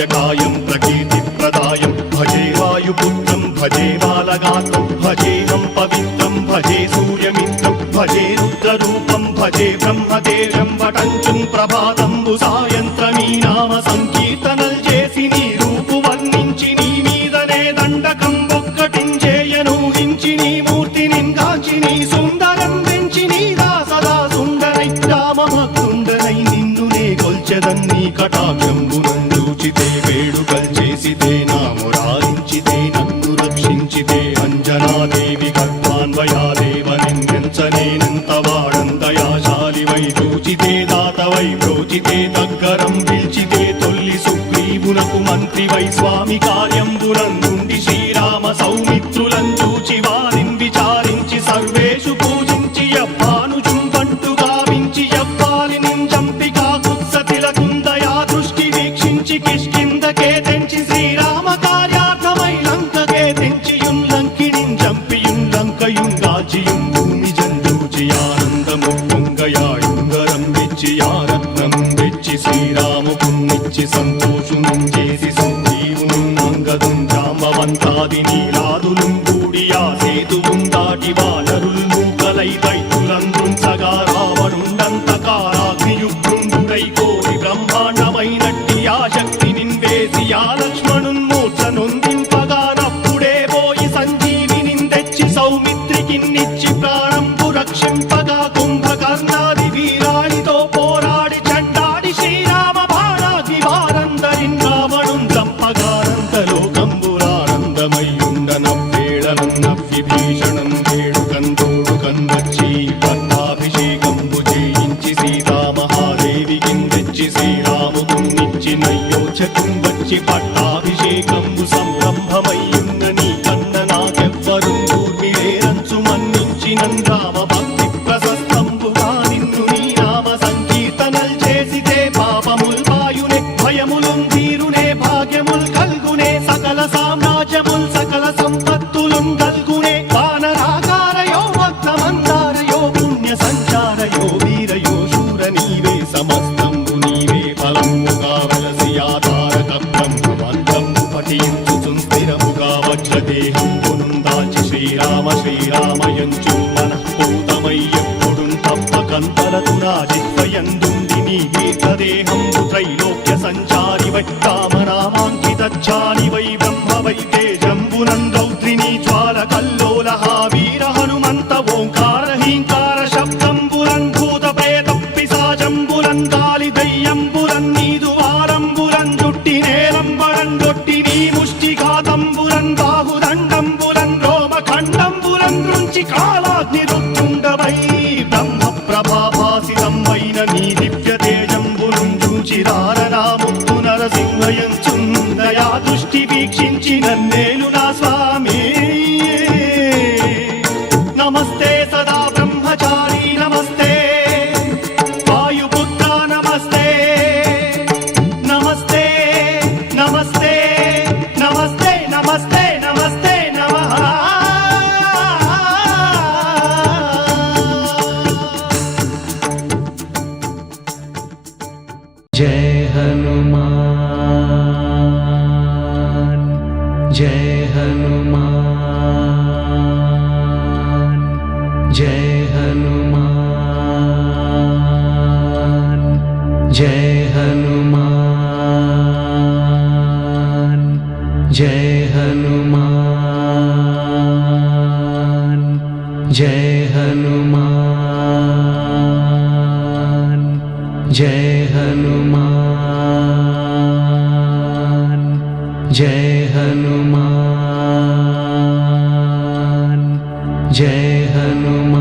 काव्यकायं प्रकीर्तिप्रदायं भजे वायुपुत्रं भजे बालगात्रं भजेऽहं पवित्रं भजे सूर्यमित्रं भजे रुद्ररूपं भजे ब्रह्मदेवं वटञ्चुं प्रभाతంబు సాయంత్రమీ నామ సంకీర్తనల్ చేసి నీ రూపు వర్ణించి నీ మీదనే దండకం ఒక్కటించేయను హించి నీ మూర్తిని గాంచి నీ సుందరం పెంచి నీ దాసదా సుందరై రామభక్తుండనై నిన్నునే కొల్చెదన్ని కటాక్షంబునందూచితే వేడుకల్ చేసితే నా మురారించితే నన్ను రక్షించితే అంజనాదేవి గర్భాన్వయాదేవనిందించనేనంత వాడంతయాశాలివై చూచితే దాతవై ప్రోచితే దగ్గరం పిలిచితే తొల్లి సుగ్రీవునకు మంత్రివై స్వామి కార్యంబునందుండి శ్రీరామ సౌమిత్రులను చూచి వారిని విచారించి సర్వేషు పూజించి యవ్వాను చుంబంటు గావించి యవ్వాలిని చంపి కాకుత్సతిలకుందయా దృష్టి వీక్షించి కిష్కిందకే తెంచి శ్రీరామ కార్యార్థమై లంకకే తెంచియుం లంకిణిం చంపియుం లంకయుం గాచియుం భూమి జందూచి ఆనందము పొంగయాయుంగరం వెచ్చి ఆరత్నం వెచ్చి శ్రీరాముకున్నిచ్చి సంతోషునం చేసి సుగ్రీవును అంగదుం జాంబవంతాది నీలాదులుం కూడి ఆ సేతువుం దాటి వానరుల్ మూకలై దైత్యులందృంచగా రావణుండంతకారాగ్నియుగ్రుండుడై కోరి బ్రహ్మాండమైనట్టి ఆ శక్తి నిన్వేసి ఆ లక్ష్మణున్ మూర్ఛ నొందింపగానప్పుడే పోయి సంజీవిని తెచ్చి సౌమిత్రికిన్నిచ్చి ప్రాణంబు రక్షింపగా కుంభకర్ణాది వీరాళితో పోరాడి చండాడి శ్రీరామ బాణాది వారందరిన్ రావణుం చంపగానంతలోకంబురానందమయ్యుండనవ్వేళనన్నవ్విభీషణం వేడుకందోడుకన్ వచ్చి పట్టాభిషేకంబు చేయించి సీతామహాదేవికిన్ తెచ్చి శ్రీరాముకున్నిచ్చి నయ్యోచకుం వచ్చి పట్టాభిషేకంబు సంరంభమయ్యున్న నీ కన్న నాకెవ్వరుం కూర్మిలేరంచు మన్నించి నందామ భక్తి ప్రశస్తంబుగా నిన్ను నీ నామ సంకీర్తనల్ చేసితే పాపముల్ వాయునే భయములుం తీరునే భాగ్యముల్ కల్గునే సకల సామ్రాజ్యముల్ సకల సంపత్తులుం కల్గునే వానరాకారయో భక్తమందారయో పుణ్య సంచారయో వీరయో శూర నీవే సమస్తంబు నీవే ఫలముగా వలసి ఆధారక బ్రహ్మమంత్రము పఠించు స్థిరముగా వజ్రదేహంబును దాచి శ్రీరామ శ్రీరామయంచు మనఃపూతమై ఎప్పుడుం తప్పకంతలతు రాజిత్వయందుండి నీ దీర్ఘదేహంబు త్రైలోక్య సంచారివై రామనామాంకితచ్చానివై బ్రహ్మవై తేజంబునం రౌద్రిణీ జ్వాల కల్లోలః వీర హనుమంత ఓంకార హీంకార శబ్దంబురం భూత ప్రేత పిశాచంబురం గాలి దయ్యంబురం నీదు వారంబురం జుట్టి నేలంబరం గొట్టి నీ ముష్టిఘాతంబురం బాహుదండంబురం రోమఖండంబురం దృంచి కాలాగ్ని రుత్తుండవై బ్రహ్మ ప్రభాభాసితంబైన నీ దివ్య తేజంబురం చూచి రారనాముత్తు నరసింహయంచుందయా దృష్టి వీక్షించి నన్నేలు నా స్వామి నమస్తే సదా బ్రహ్మచారి నమస్తే వాయుపుత్ర నమస్తే నమస్తే నమస్తే నమస్తే నమస్తే నమస్తే నమః जय हनुमान जय हनुमान जय हनुमान जय हनुमान जय हनुमान जय हनुमान जय हनुमान जय हनुमान जय हनुमान